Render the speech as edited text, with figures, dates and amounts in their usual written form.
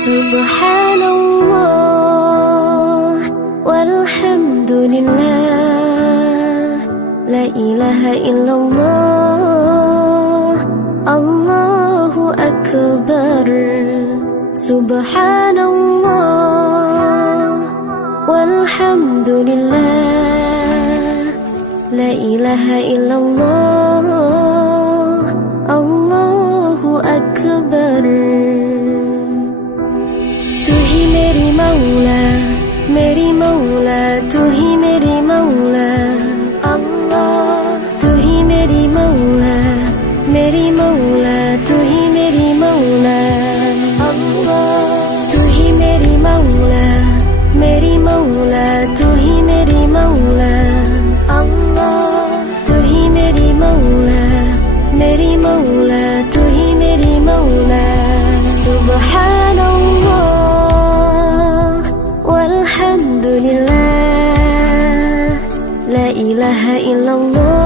Subhanallah walhamdulillah, la ilaha illallah, Allahu akbar. Subhanallah walhamdulillah, la ilaha illallah, Allahu akbar. तू ही मेरी मौला, मेरी मौला, तू ही मेरी मौला अल्लाह। तू ही मेरी मौला, मेरी मौला, तू ही मेरी मौला अल्लाह। तू ही मेरी मौला, मेरी मौला, तू ही मेरी मौला अल्लाह। तू ही मेरी मौला, मेरी मौला, तू ही मेरी मौला। Subhanallah walhamdulillah, la ilaha illallah,